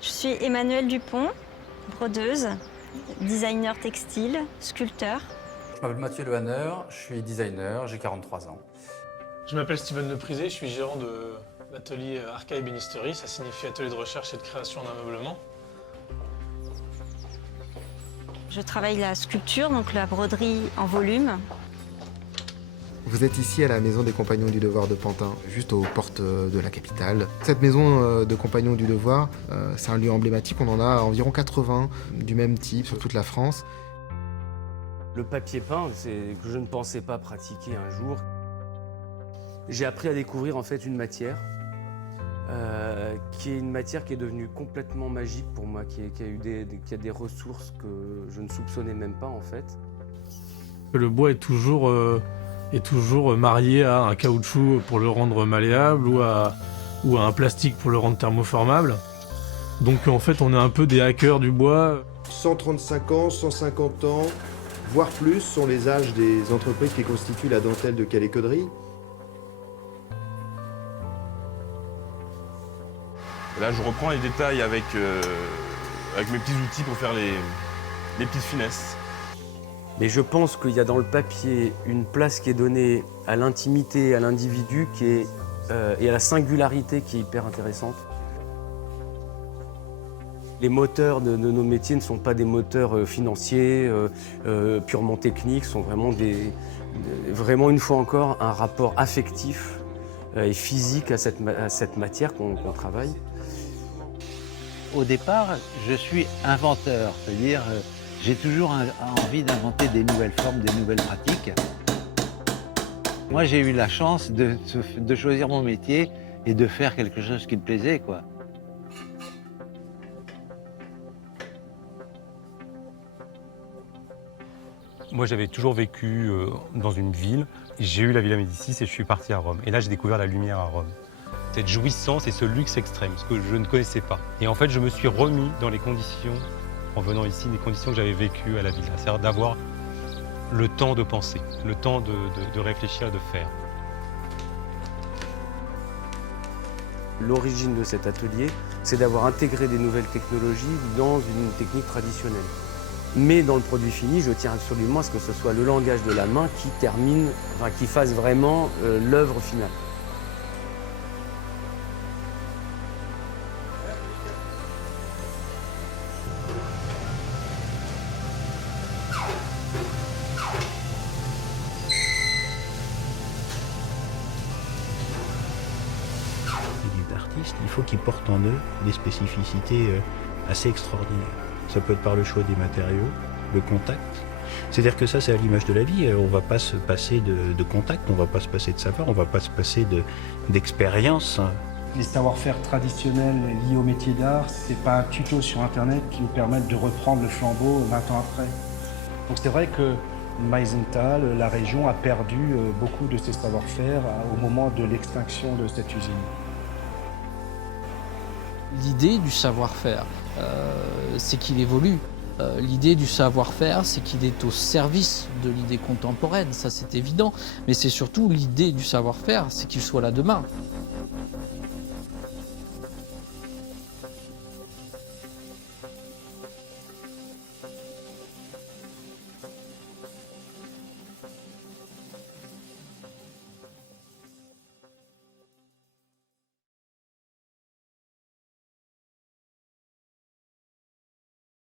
Je suis Emmanuelle Dupont, brodeuse, designer textile, sculpteur. Je m'appelle Mathieu Lehanner, je suis designer, j'ai 43 ans. Je m'appelle Steven Leprisé, je suis gérant de l'atelier Archive Bénisterie, ça signifie atelier de recherche et de création d'ameublement. Je travaille la sculpture, donc la broderie en volume. Vous êtes ici à la Maison des Compagnons du Devoir de Pantin, juste aux portes de la capitale. Cette maison de Compagnons du Devoir, c'est un lieu emblématique. On en a environ 80 du même type sur toute la France. Le papier peint, c'est que je ne pensais pas pratiquer un jour. J'ai appris à découvrir en fait une matière qui est une matière qui est devenue complètement magique pour moi, qui a des ressources que je ne soupçonnais même pas en fait. Le bois est toujours marié à un caoutchouc pour le rendre malléable ou à un plastique pour le rendre thermoformable. Donc en fait on est un peu des hackers du bois. 135 ans, 150 ans, voire plus, sont les âges des entreprises qui constituent la dentelle de Calais-Caudry. Là, je reprends les détails avec mes petits outils pour faire les petites finesses. Mais je pense qu'il y a dans le papier une place qui est donnée à l'intimité, à l'individu et à la singularité qui est hyper intéressante. Les moteurs de nos métiers ne sont pas des moteurs financiers, purement techniques, sont vraiment une fois encore un rapport affectif et physique à cette matière qu'on travaille. Au départ, je suis inventeur, c'est-à-dire j'ai toujours envie d'inventer des nouvelles formes, des nouvelles pratiques. Moi, j'ai eu la chance de choisir mon métier et de faire quelque chose qui me plaisait, quoi. Moi, j'avais toujours vécu dans une ville. J'ai eu la Villa Médicis et je suis parti à Rome. Et là, j'ai découvert la lumière à Rome. Cette jouissance et ce luxe extrême, ce que je ne connaissais pas. Et en fait, je me suis remis dans les conditions, en venant ici, des conditions que j'avais vécues à la villa. C'est-à-dire d'avoir le temps de penser, le temps de réfléchir et de faire. L'origine de cet atelier, c'est d'avoir intégré des nouvelles technologies dans une technique traditionnelle. Mais dans le produit fini, je tiens absolument à ce que ce soit le langage de la main qui fasse vraiment l'œuvre finale. Les artistes, il faut qu'ils portent en eux des spécificités assez extraordinaires. Ça peut être par le choix des matériaux, le contact. C'est-à-dire que ça, c'est à l'image de la vie. On ne va pas se passer de contact, on ne va pas se passer de savoir, on ne va pas se passer d'expérience. Les savoir-faire traditionnels liés au métier d'art, ce n'est pas un tuto sur Internet qui nous permette de reprendre le flambeau 20 ans après. Donc c'est vrai que Meisenthal, la région, a perdu beaucoup de ses savoir-faire au moment de l'extinction de cette usine. L'idée du savoir-faire, c'est qu'il évolue. L'idée du savoir-faire, c'est qu'il est au service de l'idée contemporaine, ça c'est évident. Mais c'est surtout l'idée du savoir-faire, c'est qu'il soit là demain.